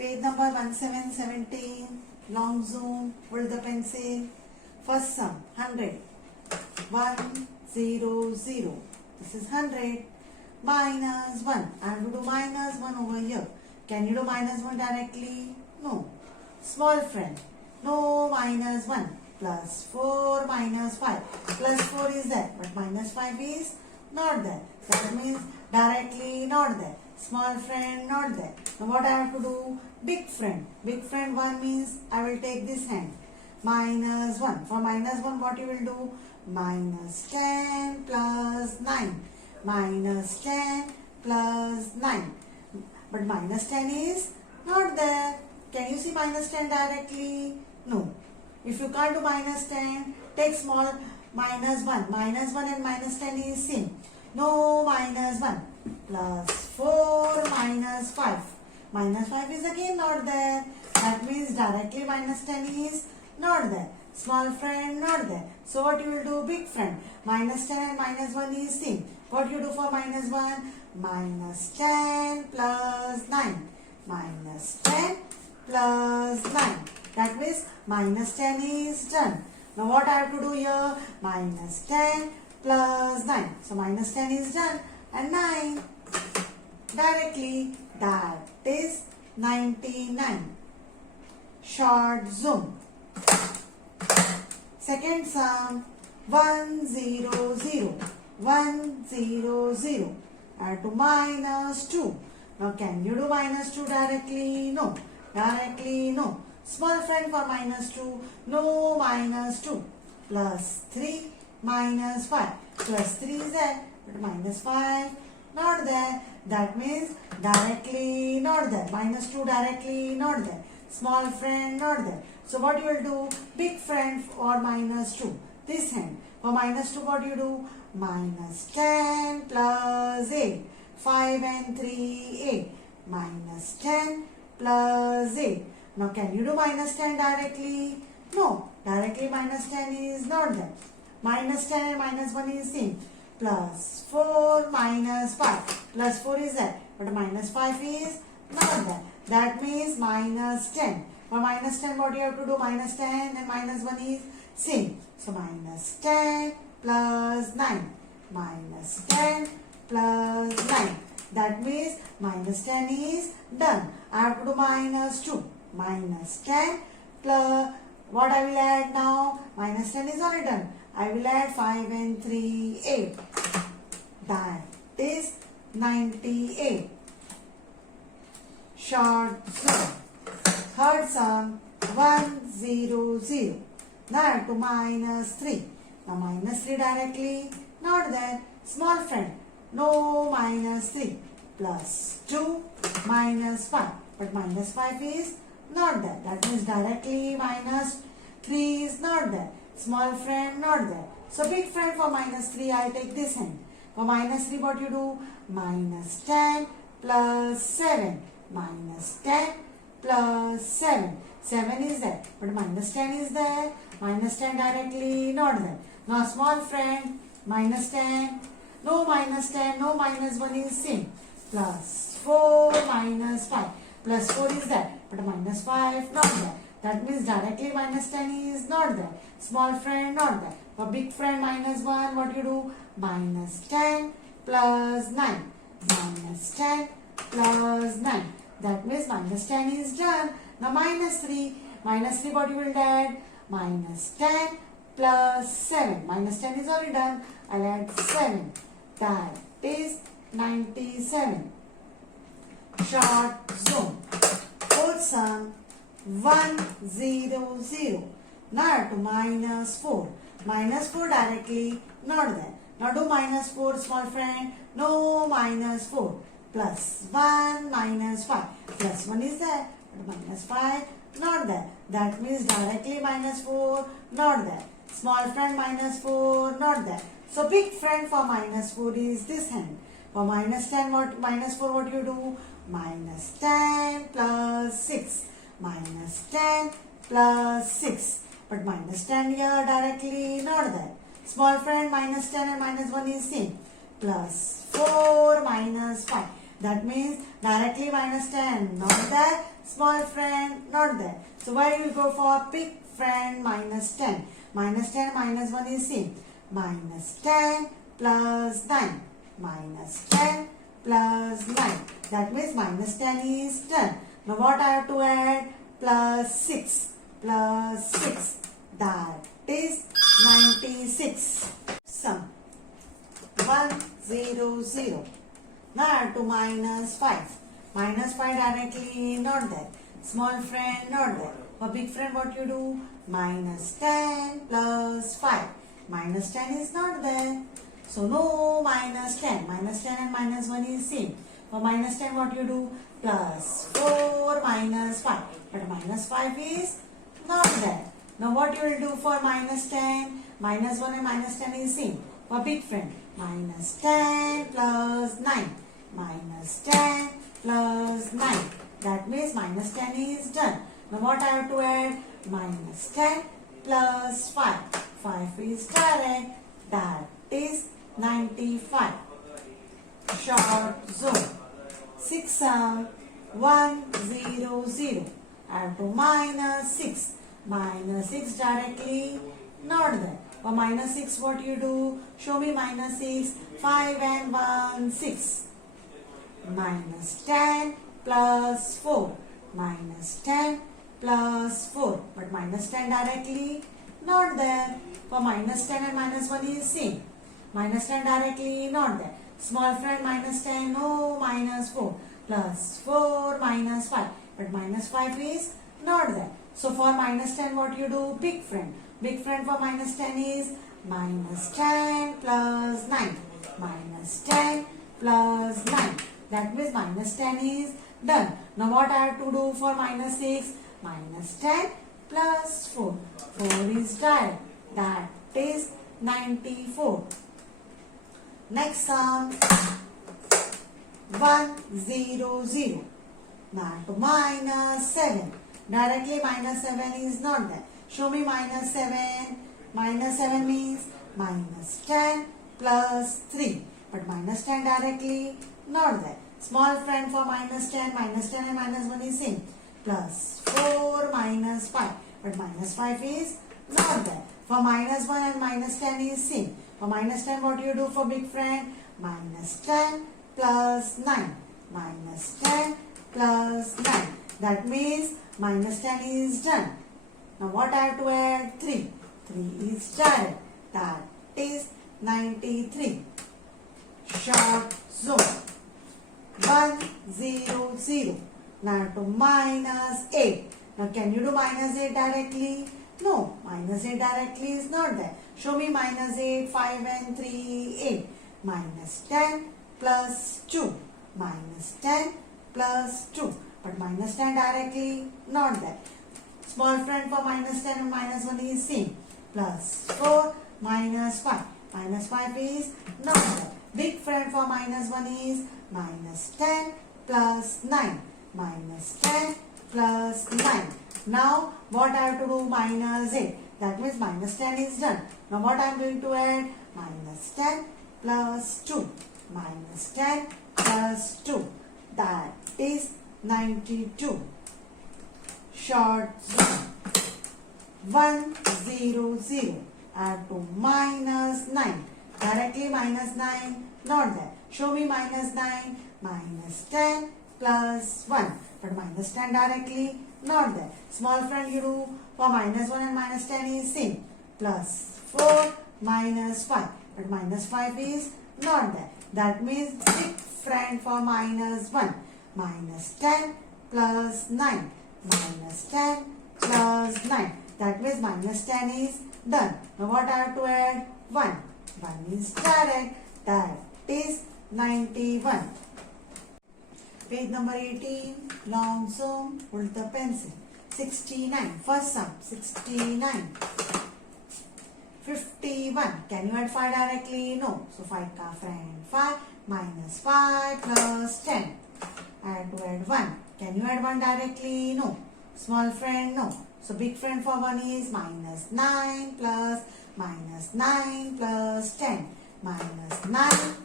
Page number 1717, long zoom, hold the pencil. First sum, 100. 1, 0, 0. This is 100. Minus 1. I have to do minus 1 over here. Can you do minus 1 directly? No. Small friend. No, minus 1. Plus 4 minus 5. Plus 4 is there. But minus 5 is not there. So that means directly not there. Small friend not there. Now what I have to do? Big friend. Big friend 1 means I will take this hand. Minus 1. For minus 1 what you will do? Minus 10 plus 9. Minus 10 plus 9. But minus 10 is not there. Can you see minus 10 directly? No. If you can't do minus 10, take small minus 1. Minus 1 and minus 10 is same. No, minus 1. Plus 4 minus 5. Minus 5 is again not there. That means directly minus 10 is not there. Small friend not there. So what you will do? Big friend. Minus 10 and minus 1 is same. What you do for minus 1? Minus 10 plus 9. Minus 10 plus 9. That means minus 10 is done. Now what I have to do here? Minus 10 plus 9. So minus 10 is done and 9 directly, that is 99. Short zoom. Second sum, 1, 0, 0. 1, 0, 0. Add to minus 2. Now can you do minus 2 directly? No. Directly no. Small friend for minus 2. No, minus 2. Plus 3 minus 5. Plus 3 is there. But minus 5 not there. That means directly not there. Minus 2 directly not there. Small friend not there. So what you will do? Big friend for minus 2. This hand. For minus 2 what you do? Minus 10 plus 8. 5 and 3, 8. Minus 10 plus 8. Now can you do minus 10 directly? No. Directly minus 10 is not there. Minus 10 and minus 1 is same. Plus 4 minus 5. Plus 4 is there. But minus 5 is not there. That means minus 10. For minus 10 what you have to do? Minus 10 and minus 1 is same. So minus 10 plus 9. Minus 10 plus 9. That means minus 10 is done. I have to do minus 2. Minus 10 plus what I will add now? Minus 10 is already done. I will add 5 and 3, 8. That is 98. Short sum. Third sum, 1, 0, 0. Now to minus 3. Now minus 3 directly not there. Small friend. No, minus 3. Plus 2 minus 5. But minus 5 is not there. That means directly minus 3 is not there. Small friend not there. So big friend for minus 3, I will take this hand. For minus 3 what you do? Minus 10 plus 7. Minus 10 plus 7. 7 is there. But minus 10 is there. Minus 10 directly not there. Now small friend, minus 10. No, minus 10. No, minus 1 is same. Plus 4 minus 5. Plus 4 is there. But minus 5 not there. That means directly minus 10 is not there. Small friend not there. For big friend minus 1 what you do? Minus 10 plus 9. Minus 10 plus 9. That means minus 10 is done. Now minus 3. Minus 3 what you will add? Minus 10 plus 7. Minus 10 is already done. I'll add 7. That is 97. Short zoom. Fourth sum, 1, 0, 0. Now to minus 4. Minus 4 directly not there. Now do minus 4, small friend. No, minus 4. Plus 1 minus 5. Plus 1 is there. But minus 5 not there. That means directly minus 4 not there. Small friend minus 4 not there. So big friend for minus 4 is this hand. For minus 10 what? Minus 4 what you do? Minus 10 plus 6. Minus 10 plus 6. But minus 10 here directly not there. Small friend minus 10 and minus 1 is same. Plus 4 minus 5. That means directly minus 10. Not there. Small friend, not there. So where you will go for big friend minus 10. Minus 10 minus 1 is same. Minus 10 plus 9. Minus 10 plus 9. That means minus 10 is done. Now what I have to add? Plus 6. Plus 6. That is 96. Sum 1, 0, 0. Now add to minus 5. Minus 5 directly not there. Small friend not there. For big friend what you do? Minus 10 plus 5. Minus 10 is not there. So no minus 10. Minus 10 and minus 1 is same. For minus 10 what you do? Plus 4 minus 5. But minus 5 is not there. Now what you will do for minus 10? Minus 1 and minus 10 is same. For big friend, minus 10 plus 9. Minus 10 plus 9. That means minus 10 is done. Now what I have to add? Minus 10 plus 5. 5 is direct. That is 95. Short zone. 6 1, 0, 0. Add to minus 6. Minus 6 directly not there. For minus 6 what you do? Show me minus 6. 5 and 1, 6. Minus 10 plus 4. Minus 10 plus 4. But minus 10 directly not there. For minus 10 and minus 1 is same. Minus 10 directly not there. Small friend minus 10, no, minus 4. Plus 4 minus 5. But minus 5 is not there. So for minus 10 what you do? Big friend. Big friend for minus 10 is minus 10 plus 9. Minus 10 plus 9. That means minus 10 is done. Now what I have to do for minus 6? Minus 10 plus 4. 4 is direct. That is 94. Next sum 1, 0, 0. Now to minus 7. Directly minus 7 is not there. Show me minus 7. Minus 7 means minus 10 plus 3. But minus 10 directly not there. Small friend for minus 10 and minus 1 is same. Plus 4 minus 5. But minus 5 is not there. For minus 1 and minus 10 is same. For minus 10 what you do for big friend? Minus 10 plus 9. Minus 10 plus 9. That means minus 10 is done. Now what I have to add? 3. 3 is direct. That is 93. Short zone. 1, 0, 0. Now to minus 8. Now can you do minus 8 directly? No. Minus 8 directly is not there. Show me minus 8, 5 and 3, 8. Minus 10 plus 2. Minus 10 plus 2. But minus 10 directly not there. Small friend for minus 10 and minus 1 is same. Plus 4 minus 5. Minus 5 is not there. Big friend for minus 1 is minus 10 plus 9. Minus 10 plus 9. Now what I have to do? Minus 8. That means minus 10 is done. Now what I am going to add? Minus 10 plus 2. Minus 10 plus 2. That is 92. Short zone. 1, 0, 0. Add to minus 9. Directly minus 9 not there. Show me minus 9. Minus 10 plus 1. But minus 10 directly not there. Small friend you do for minus 1 and minus 10 is same. Plus 4 minus 5. But minus 5 is not there. That means big friend for minus 1. Minus 10 plus 9. Minus 10 plus 9. That means minus 10 is done. Now what I have to add? 1. 1 is direct. That is 91. Page number 18. Long sum. Hold the pencil. 69. First sum. 69. 51. Can you add 5 directly? No. So 5 ka friend. 5 minus 5 plus 10. I have to add 1. Can you add 1 directly? No. Small friend? No. So big friend for 1 is minus 9 plus minus 9 plus 10. Minus 9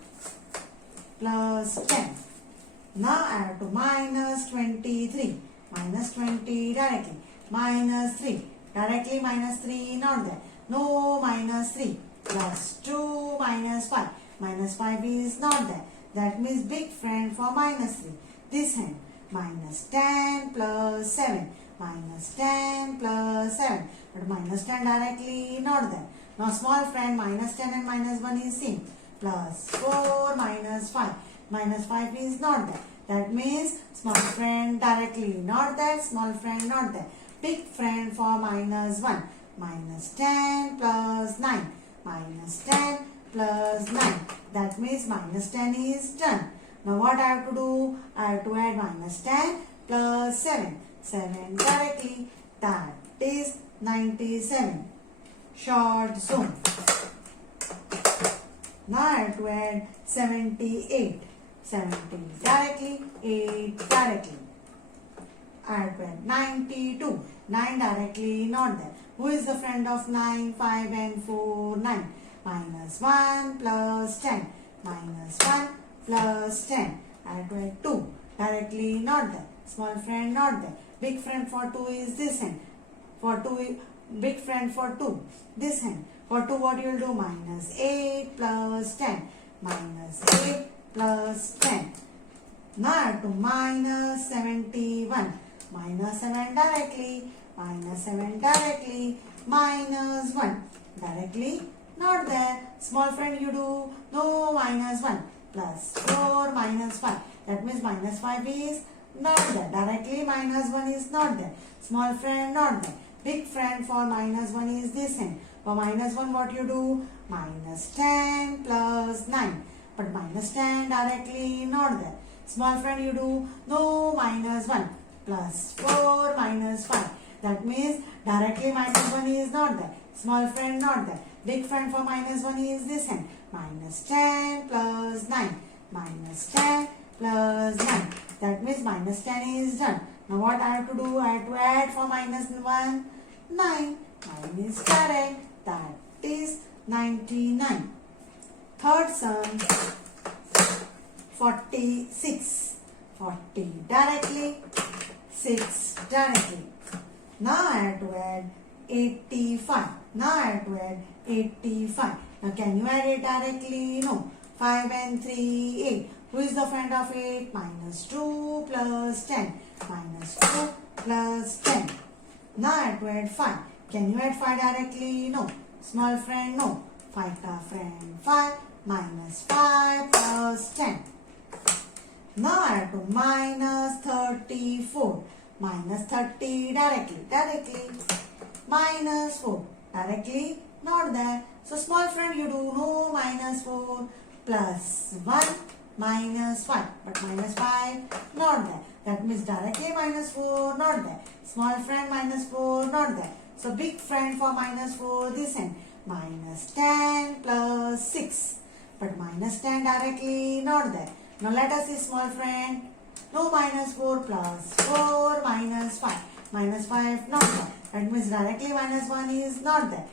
plus 10. Now add to minus 23. Minus 20 directly. Minus 3. Directly minus 3 not there. No minus 3. Plus 2 minus 5. Minus 5 is not there. That means big friend for minus 3. This hand. Minus 10 plus 7. Minus 10 plus 7. But minus 10 directly not there. Now small friend minus 10 and minus 1 is same. Plus 4 minus 5. Minus 5 is not there. That means small friend directly not there. Small friend not there. Big friend for minus 1. Minus 10 plus 9. Minus 10 plus 9. That means minus 10 is done. Now what I have to do? I have to add minus 10 plus 7. 7 directly. That is 97. Short zone. Now I have to add 78. 70 directly, 8 directly. I have to add 92. 9 directly not there. Who is the friend of 9? 5 and 4, 9. Minus 1 plus 10. Minus 1 plus 10. I have to add 2. Directly not there. Small friend not there. Big friend for 2 is this hand. For 2, big friend for 2. This hand. For 2 what you will do? Minus 8 plus 10. Minus 8 plus 10. Now to minus 71. Minus 7 directly. Minus 7 directly. Minus 1. Directly not there. Small friend you do? No minus 1. Plus 4 minus 5. That means minus 5 is not there. Directly minus 1 is not there. Small friend not there. Big friend for minus 1 is this hand. For minus 1 what you do? Minus 10 plus 9. But minus 10 directly not there. Small friend you do? No minus 1. Plus 4 minus 5. That means directly minus 1 is not there. Small friend not there. Big friend for minus 1 is this hand. Minus 10 plus 9. Minus 10 plus 9. That means minus 10 is done. Now what I have to do? I have to add for minus 1. 9. 9 is correct. That is 99. Third sum 46. 40 directly. 6 directly. Now I have to add 85. Now I have to add 85. Now can you add it directly? No. 5 and 3, 8. Who is the friend of 8? Minus 2 plus 10. Minus 2 plus 10. Now I have to add 5. Can you add 5 directly? No. Small friend? No. 5 ka friend 5. Minus 5 plus 10. Now I have to minus 34. Minus 30 directly. Directly. Minus 4. Directly. Not there. So small friend you do? No minus 4 plus 1 minus 5. But minus 5 not there. That means directly minus 4 not there. Small friend minus 4 not there. So big friend for minus 4 this end. Minus 10 plus 6. But minus 10 directly not there. Now let us see small friend. No minus 4 plus 4 minus 5. Minus 5 not there. That means directly minus 1 is not there.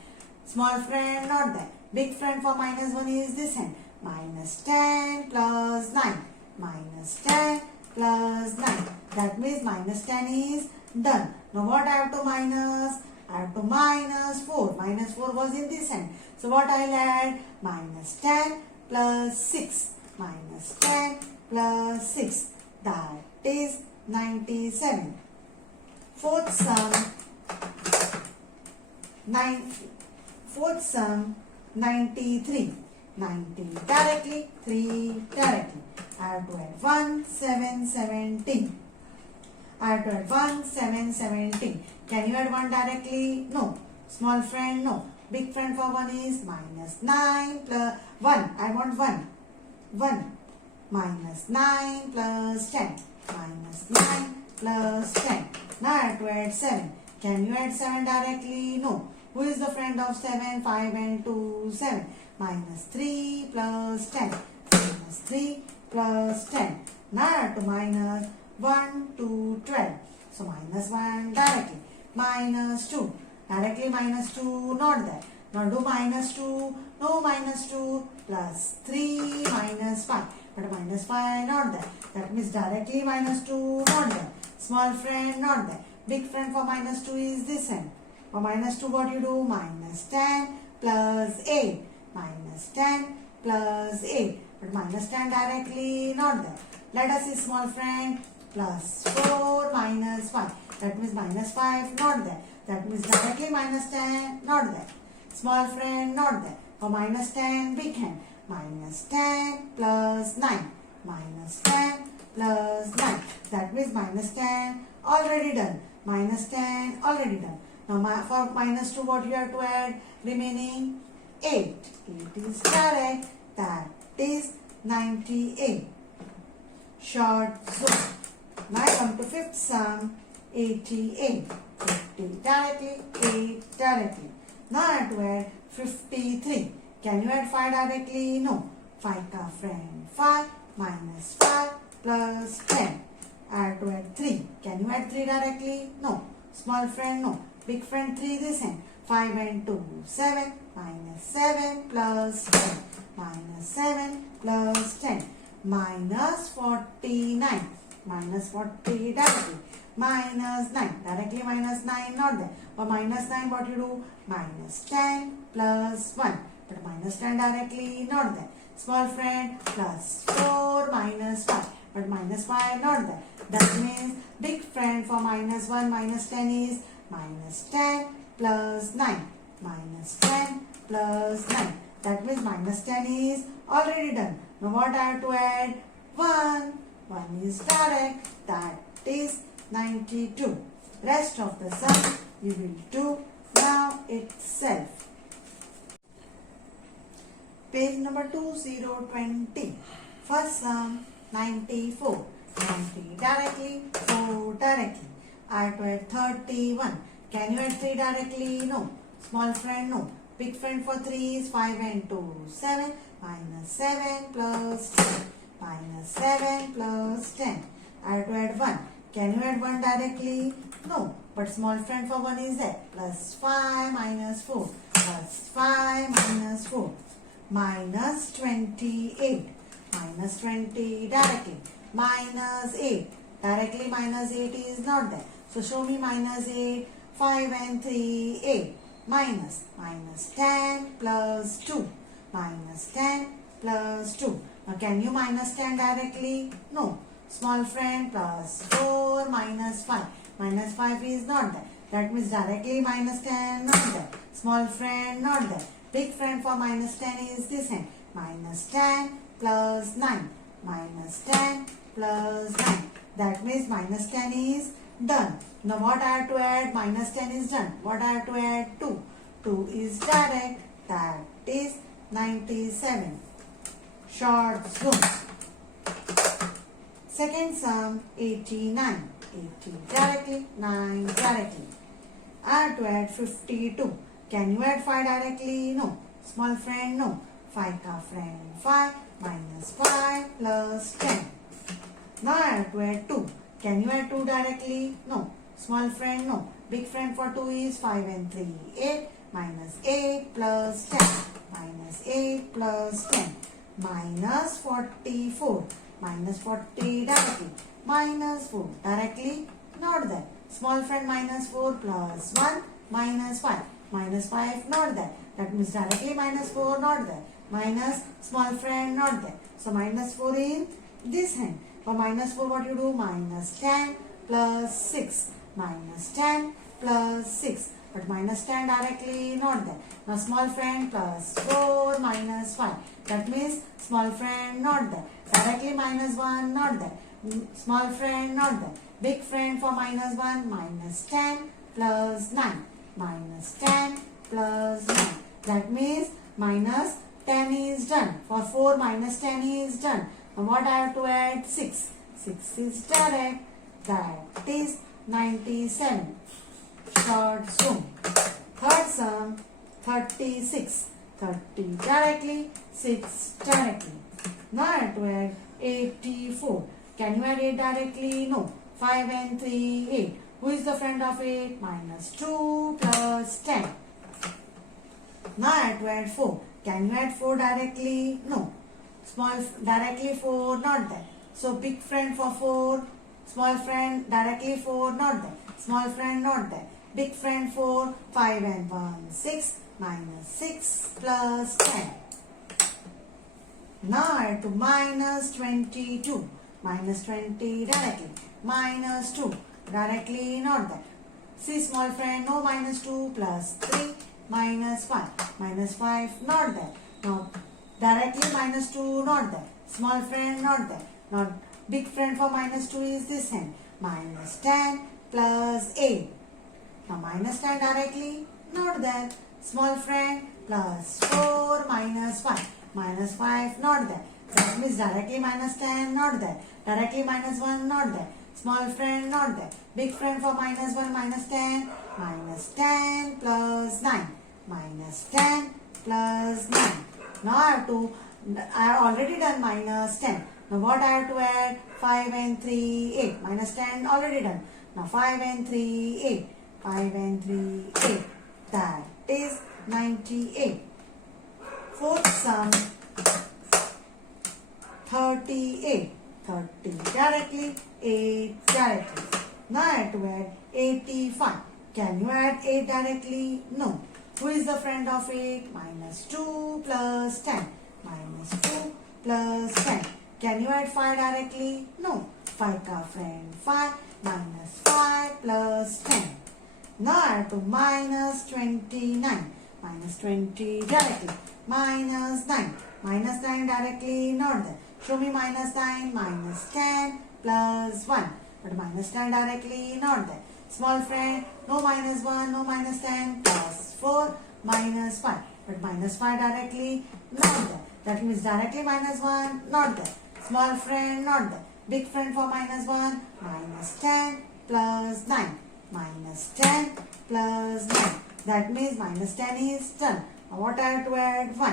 Small friend not there. Big friend for minus 1 is this hand. Minus 10 plus 9. Minus 10 plus 9. That means minus 10 is done. Now what I have to minus? I have to minus 4. Minus 4 was in this hand. So what I will add? Minus 10 plus 6. Minus 10 plus 6. That is 97. Fourth sum 93. 90 directly, 3 directly. I have to add 1, 7, 17. I have to add 1, 7, 17. Can you add 1 directly? No. Small friend? No. Big friend for 1 is minus 9 plus 1. I want 1. 1. Minus 9 plus 10. Minus 9 plus 10. Now I have to add 7. Can you add 7 directly? No. Who is the friend of 7? 5 and 2, 7. Minus 3 plus 10. Minus 3 plus 10. Now I have to minus 1 to 12. So minus 1 directly. Minus 2. Directly minus 2 not there. Now do minus 2. No minus 2 plus 3 minus 5. but minus 5 not there. That means directly minus 2 not there. Small friend not there. Big friend for minus 2 is this end. For minus 2 what you do? Minus 10 plus 8. Minus 10 plus 8. But minus 10 directly not there. Let us see small friend. Plus 4 minus 5. That means minus 5 not there. That means directly minus 10 not there. Small friend not there. For minus 10 big hand. Minus 10 plus 9. Minus 10 plus 9. That means minus 10 already done. Minus 10 already done. Now for minus 2 what you have to add? Remaining 8. 8 is correct. That is 98. Short zone. Now come to fifth sum. 88. 50 directly. 8 directly. Now I have to add 53. Can you add 5 directly? No. 5 ka friend. 5 minus 5 plus 10. I have to add 3. Can you add 3 directly? No. Small friend? No. Big friend 3 this end. 5 and 2. 7 minus 7 plus 10. Minus 7 plus 10. Minus 49. Minus 40 directly. Minus 9. Directly minus 9 not there. For minus 9 what you do? Minus 10 plus 1. But minus 10 directly not there. Small friend plus 4 minus 5. But minus 5 not there. That means big friend for minus 1 minus 10 is minus 10 plus 9. Minus 10 plus 9. That means minus 10 is already done. Now what I have to add? 1. 1 is correct. That is 92. Rest of the sum you will do now itself. Page number 2020. First sum 94. 90 directly, 4 directly. I have to add 31. Can you add 3 directly? No. Small friend? No. Big friend for 3 is 5 and 2. 7 minus 7 plus 10. Minus 7 plus 10. I have to add 1. Can you add 1 directly? No. But small friend for 1 is there. Plus 5 minus 4. Plus 5 minus 4. Minus 28. Minus 20 directly. Minus 8. Directly minus 8 is not there. So show me minus 8. 5 and 3, 8. Minus 10 plus 2. Minus 10 plus 2. Now can you minus 10 directly? No. Small friend plus 4 minus 5. Minus 5 is not there. That means directly minus 10 not there. Small friend not there. Big friend for minus 10 is this end. Minus 10 plus 9. Minus 10 plus 9. That means minus 10 is done. Now what I have to add? Minus 10 is done. What I have to add? 2. 2 is direct. That is 97. Short zone. Second sum 89. 80 directly, 9 directly. I have to add 52. Can you add 5 directly? No. Small friend? No. 5 ka friend. 5 minus 5 plus 10. Now I have to add 2. Can you add 2 directly? No. Small friend? No. Big friend for 2 is 5 and 3. 8 minus 8 plus 10. Minus 8 plus 10. Minus 44. Minus 40 directly. Minus 4 directly not there. Small friend minus 4 plus 1 minus 5. Minus 5 not there. That means directly minus 4 not there. Minus small friend not there. So minus 4 in this hand. For minus 4 what you do? Minus 10 plus 6. Minus 10 plus 6. But minus 10 directly not there. Now small friend plus 4 minus 5. That means small friend not there. Directly minus 1 not there. Small friend not there. Big friend for minus 1 minus 10 plus 9. Minus 10 plus 9. That means minus 10 is done. For 4 minus 10 is done. Now what I have to add? 6. 6 is direct. That is 97. Short zone. Third sum 36. 30 directly, 6 directly. Now I have to add 84. Can you add 8 directly? No. 5 and 3, 8. Who is the friend of 8? Minus 2 plus 10. Now I have to add 4. Can you add 4 directly? No. Small directly 4, not there. So big friend for 4, small friend directly 4, not there. Small friend not there. Big friend 4, 5 and 1, 6, minus 6 plus 10. Now add to minus 22. Minus 20 directly. Minus 2 directly not there. See small friend, no minus 2 plus 3 minus 5. Minus 5 not there. Now directly minus 2 not there. Small friend not there. Now big friend for minus 2 is this hand. Minus 10 plus 8. Now minus 10 directly not there. Small friend plus 4 minus 5. Minus 5 not there. That means directly minus 10 not there. Directly minus 1 not there. Small friend not there. Big friend for minus 1 minus 10. Minus 10 plus 9. Minus 10 plus 9. Now I have already done minus 10. Now what I have to add? 5 and 3, 8. Minus 10 already done. Now 5 and 3, 8. 5 and 3, 8. That is 98. Fourth sum, 38. 30 directly, 8 directly. Now I have to add 85. Can you add 8 directly? No. Who is the friend of 8? Minus 2 plus 10. Minus 2 plus 10. Can you add 5 directly? No. 5 ka friend 5 minus 5 plus 10. Now add to minus 29. Minus 20 directly. Minus 9. Minus 9 directly not there. Show me minus 9. Minus 10 plus 1. But minus 10 directly not there. Small friend, no minus 1, no minus 10 plus 4 minus 5. But minus 5 directly not there. That means directly minus 1 not there. Small friend not there. Big friend for minus 1 minus 10 plus 9. Minus 10 plus 9. That means minus 10 is done. Now what I have to add? 1.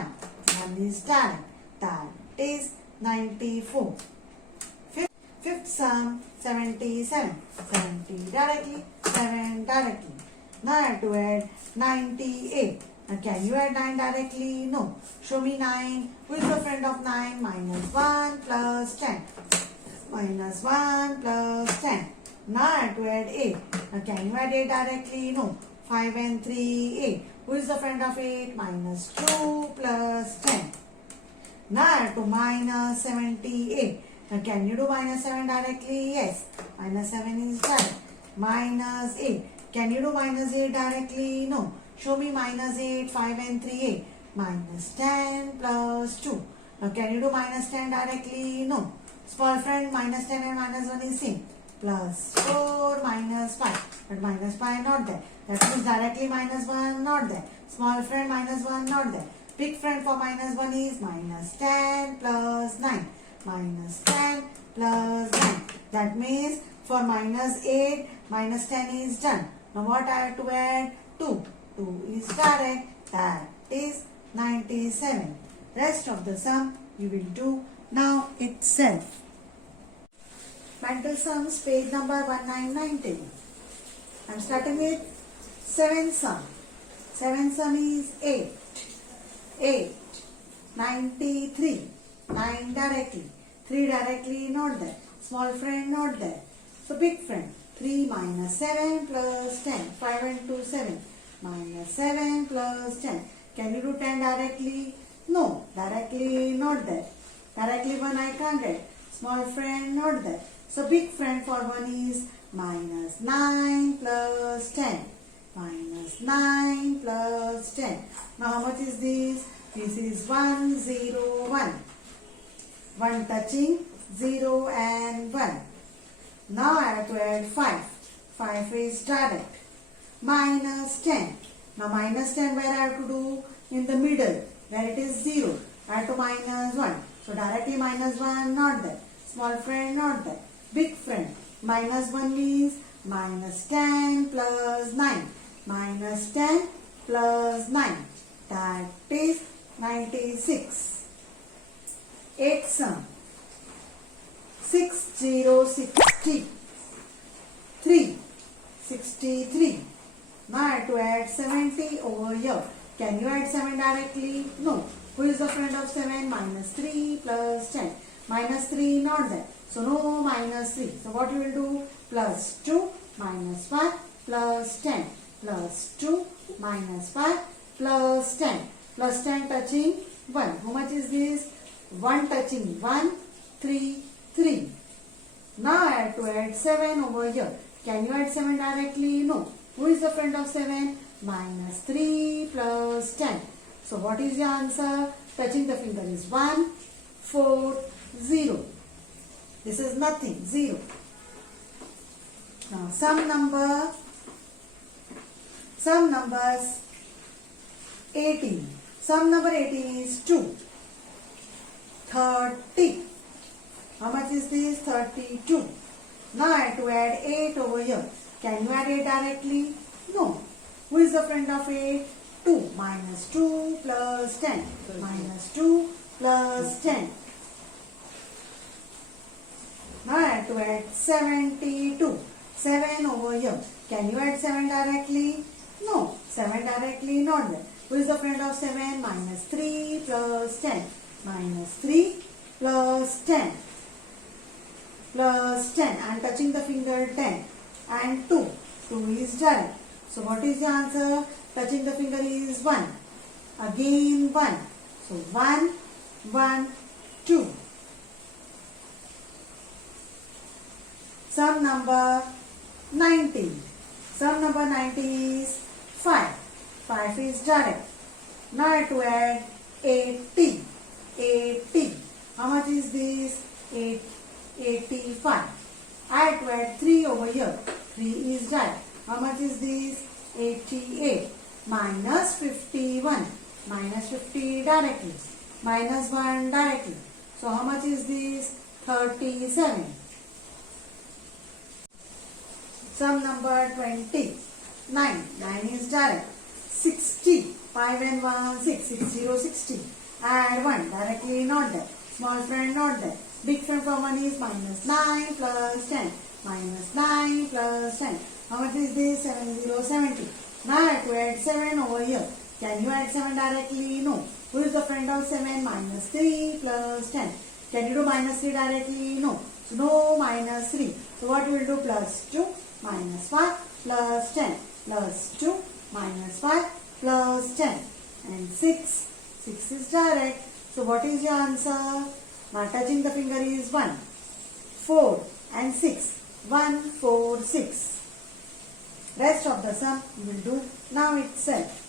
1 is direct. That is 94. Fifth sum, 77. 70 directly, 7 directly. Now I have to add 98. Now can you add 9 directly? No. Show me 9. Who is the friend of 9? Minus 1 plus 10. Minus 1 plus 10. Now I have to add 8. Now can you add 8 directly? No. 5 and 3, 8. Who is the friend of 8? Minus 2 plus 10. Now I have to minus 78. Now can you do minus 7 directly? Yes. Minus 7 is direct. Minus 8. Can you do minus 8 directly? No. Show me minus 8, 5 and 3, 8. Minus 10 plus 2. Now can you do minus 10 directly? No. Small friend, minus 10 and minus 1 is same. Plus 4 minus 5. But minus 5 not there. That means directly minus 1 not there. Small friend minus 1 not there. Big friend for minus 1 is minus 10 plus 9. Minus 10 plus 9. That means for minus 8, minus 10 is done. Now what I have to add? 2. 2 is direct. That is 97. Rest of the sum you will do now itself. Mental sums, page number 1990. I am starting with 7 sum. 7 sum is 8. 8. 93. 9 directly. 3 directly not there. Small friend not there. So big friend. 3 minus 7 plus 10. 5 and 2, 7. Minus 7 plus 10. Can you do 10 directly? No. Directly not there. Directly 1 I can't get. Small friend not there. So big friend for 1 is minus 9 plus 10. Minus 9 plus 10. Now how much is this? This is 1, 0, 1. 1 touching 0 and 1. Now I have to add 5. 5 is direct. Minus 10. Now minus 10 where I have to do? In the middle where it is 0. I have to minus 1. So directly minus 1 not there. Small friend not there. Big friend. Minus 1 means minus 10 plus 9. Minus 10 plus 9. That is 96. 8 sum. 6060. 3. 63. Now I have to add 70 over here. Can you add 7 directly? No. Who is the friend of 7? Minus 3 plus 10. Minus 3 not there. So no minus 3. So what you will do? Plus 2 minus 5 plus 10. Plus 2 minus 5 plus 10. Plus 10 touching 1. How much is this? 1 touching 1, 3, 3. Now I have to add 7 over here. Can you add 7 directly? No. Who is the friend of 7? Minus 3 plus 10. So what is your answer? Touching the finger is 1, 4, 0. This is nothing, 0. Now some numbers 18. Sum number 18 is 2. 30. How much is this? 32. Now I have to add 8 over here. Can you add 8 directly? No. Who is the friend of 8? 2. Minus 2 plus 10. Minus 2 plus 10. Now I have to add 72. 7 over here. Can you add 7 directly? No. 7 directly not there. Who is the friend of 7? Minus 3 plus 10. Minus 3 plus 10. Plus 10. I am touching the finger 10. And 2. 2 is direct. So what is the answer? Touching the finger is 1. Again 1. So 1, 1, 2. Sum number 19. Sum number 19 is 5. 5 is direct. Now I have to add 80. 80. How much is this? 85. I have to add 3 over here. 3 is direct. How much is this? 88. Minus 51. Minus 50 directly. Minus 1 directly. So how much is this? 37. Sum number 29. 9 is direct. 60. 5 and 1, 6. 60, 60. Add 1. Directly not there. Small friend not there. Big friend for 1 is minus 9 plus 10. Minus 9 plus 10. How much is this? 70, 70. Now I have to add 7 over here. Can you add 7 directly? No. Who is the friend of 7? Minus 3 plus 10. Can you do minus 3 directly? No. So no minus 3. So what you will do? Plus 2 minus 5 plus 10. Plus 2 minus 5 plus 10. And 6. 6 is direct. So what is your answer? Now touching the finger is 1, 4 and 6. 1, 4, 6. Rest of the sum you will do now itself.